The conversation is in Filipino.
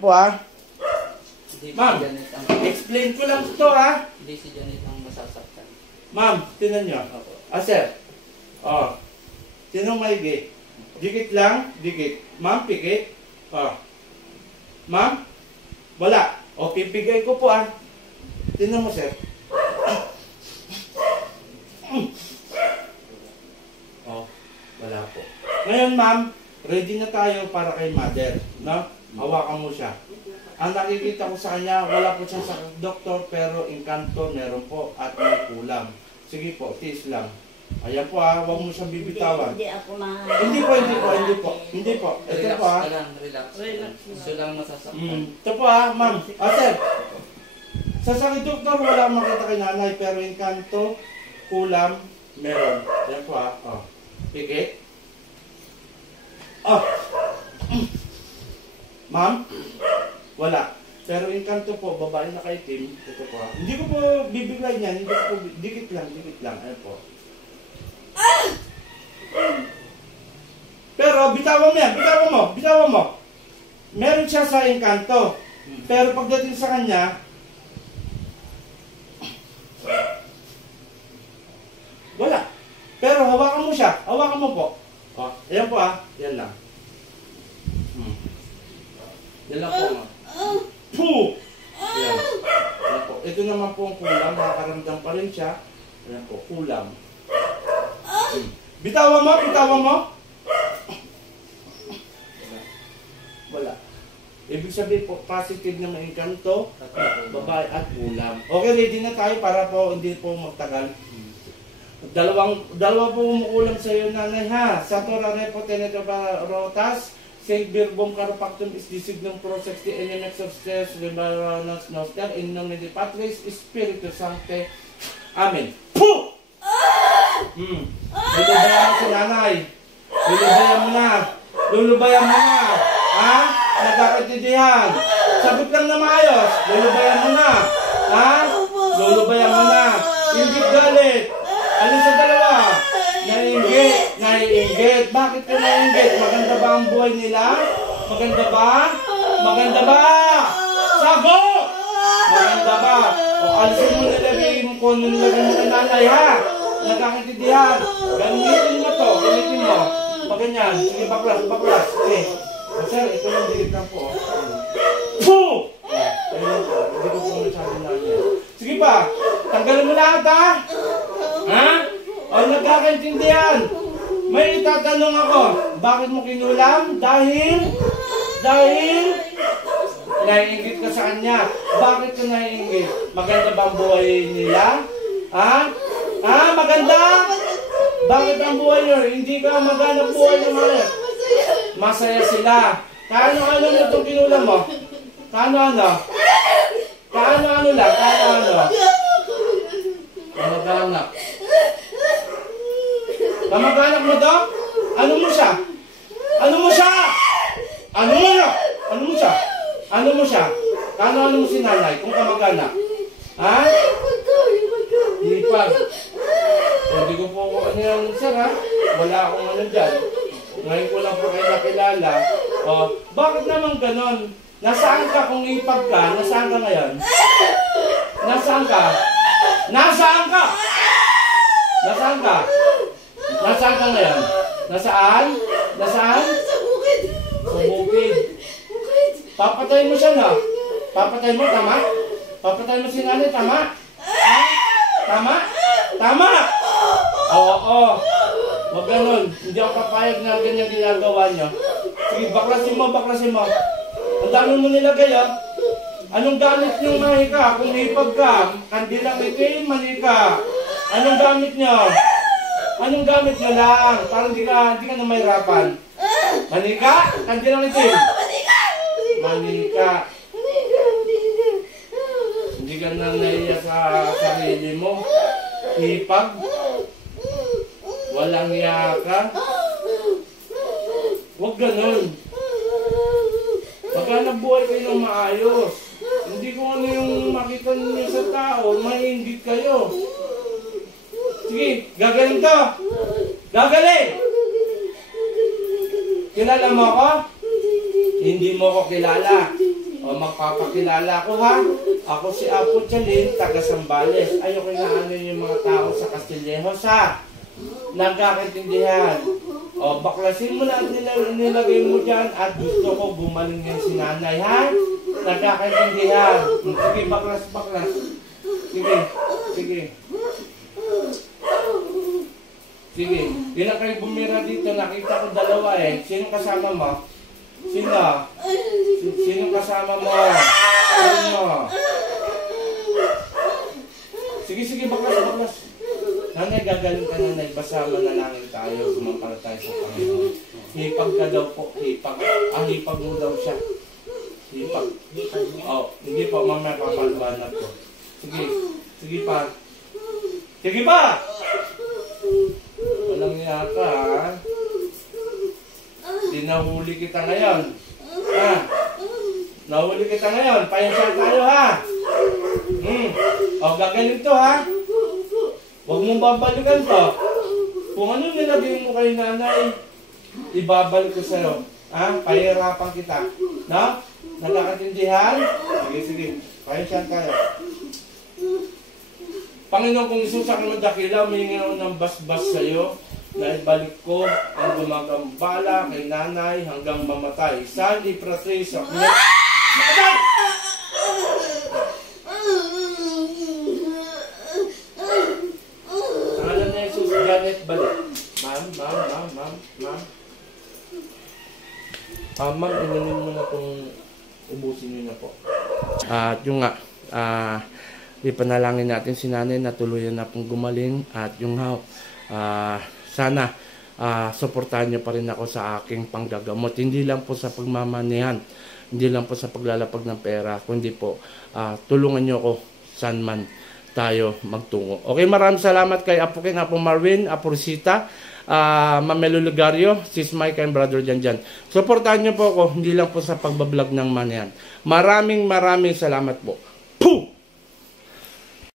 po ah. Hindi Ma'am, si Janet ang... explain ko lang ito ah. Hindi si Janet ang masasaktan. Ma'am, tinan nyo. Opo. Sir. Oh. Sinong maigi? Dikit lang, dikit. Ma'am, pikit. Oh. Ma'am, wala. O, pipigay ko po ah. Tinan mo, sir. Oh, wala po. Ngayon, ma'am, ready na tayo para kay mother. No? Hawakan mo siya. Ang nakikita ko sa kanya, wala po siya sa doktor, pero engkanto meron po at may kulam. Sige po, tiis lang. Ayan po ah, huwag mo siyang bibitawan. Hindi ako Hindi po. Ito Relax po ah. ka lang, relax. Gusto lang masasaktan. Ito po ah, ma'am. Sir. Sa sakit doktor, wala akong makita kay nanay, pero engkanto, kulam, meron. Ayan po ah. Oh. Pikit. Oh. Ma'am, wala. Pero engkanto po, babae na kay Tim. Ito po ah. Hindi ko po bibigay niyan. Hindi ko po, dikit lang. Ayan po. Pero bitawan mo yan, bitawan mo. Meron siya sa engkanto. Pero pagdating sa kanya, wala. Pero hawakan mo siya, hawakan mo po. O, ayan po ah, yan lang. Yan lang po ma. Puh! Ayan. Ayan po. Ito naman po ang kulam, makakaramdam pa rin siya. Ayan po, kulam. Bitawan mo. Wala. Ibig sabihin po, positive na may engkanto, babae at kulam. Okay, ready na tayo para po hindi po magtagal. Dalawa po umuulam sa iyo, nanay ha. Sa Torah Repo Tenetra Rotas, Saint Birbom Carpactum is disignum pro sexti elements of stress, Liberanos Noster, in nomine Patris, Spiritus Sancte. Amen. Puh! Lulubayan mo si nanay. Lulubayan mo na. Ha? Nagkakaintindihan. Sagot lang na maayos. Lulubayan mo na. Ha? Lulubayan mo na. Ingit galit. Alin sa dalawa? Naiinggit. Bakit ka naiinggit? Maganda ba ang buhay nila? Maganda ba? Sagot! Maganda ba? O alisin mo nilagay mo kung nilagay mo na nanay ha? Nagkakaintindihan. Gamitin mo to. Gamitin mo. Maganyan. Sige, baklas. Sige. Sir, ito lang dikit lang po. Puh! Hindi ko po masyado na yan. Sige pa. Tanggalin mo lahat ha? Ha? O nagkakaintindihan. May itatanong ako. Bakit mo kinulam? Dahil naiinggit ka sa kanya. Bakit ka naiinggit? Maganda ba ang buhay nila? Ha? Maganda? Bakit ang buhay nyo? Hindi ka maganda buhay nyo mga. Masaya sila. Kaano na itong kinulam mo? Kaano lang? Kamag-anak mo to? Ano mo siya? Kaano mo si nanay kung kamag-anak? Ha? Hipag. Hindi ko po ano yan, sir ha? Wala akong ano dyan. Ngayon ko lang po kayo nakilala. O, bakit naman ganon? Nasaan ka kung hipag ka? Nasaan ka ngayon? Nasaan ka? Nasaan ka ngayon? Nasaan? Sa bukid. Sa bukid. Papatayin mo siya na? Papatayin mo, tama? Papatayin mo si nanay, tama? Tama? Oo. Wag ganun. Hindi ako papayag na ganyan ginagawa niyo. Sige, baklasin mo. Ang dami mo nilagay ah. Anong gamit niyong mahika? Kung hipag ka, kandilang itim, manika. Anong gamit niyo? Lang? Parang di ka na mahirapan. Manika? Kandilang itim. Manika. Hindi ka na naiya sa sarili mo. Hipag. Walang yaka. Huwag ganun. Maghanap buhay kayo ng maayos. Hindi ko ano yung makita ninyo sa tao, maiinggit kayo. Sige, gagaling to. Gagaling! Kilala mo ako? Hindi mo ako kilala. O, magpapakilala ko ha. Ako si Apo Chalin, taga Sambales. Ayoko na ano yung mga tao sa Castillejos ha. Nagkakaintindihan. O, baklasin mo na nilagay mo dyan at gusto ko gumaling yan si nanay ha. Nagkakaintindihan. Sige, baklas. Sige. Sige. Ilan kayo bumira dito? Nakita ko dalawa eh. Sino kasama mo? Sino kasama mo? Sino? Sige, baklas. Nanay, gagaling ka nanay. Basta manalangin tayo. Sumampalatay sa Panginoon. Hipag ka daw po. Hipag mo daw siya. Hipag. Oh, hindi po. Mamaya papalbanat ko. Sige pa. Walang yaka ha. Nahuli kita ngayon. Ha? Nahuli kita ngayon. Payansya tayo ha. O, gagaling to ha. Huwag mong babalikan to. Kung ano nilagay mo kay nanay, ibabalik ko sa'yo. Ha? Pahirapan kita. No? Nagkakatindihan? Sige. Payansya tayo. Panginoon, kung Isus ako magdakila, may ngayon ng basbas sa'yo, na ibalik ko ang gumagambala kay nanay hanggang mamatay. Sali Pratri sa kanya. Pangalan na Jesus, Janet balik. Ma'am. Ma'am, inunin mo na itong ubusin nyo na po. At yung nga, ipanalangin natin si nanay na tuluyan na pong gumaling. At yung sana suportahan niyo pa rin ako sa aking panggagamot. Hindi lang po sa pagmamanihan, hindi lang po sa paglalapag ng pera, kundi po tulungan niyo ako saan man tayo magtungo. Okay, maraming salamat kay Apo King, Apo Marvin, Apo Rosita, Mamelo Lugario, Sis Mike and Brother Janjan. Suportahan niyo po ako, hindi lang po sa pagbablog ng manihan. Maraming salamat po.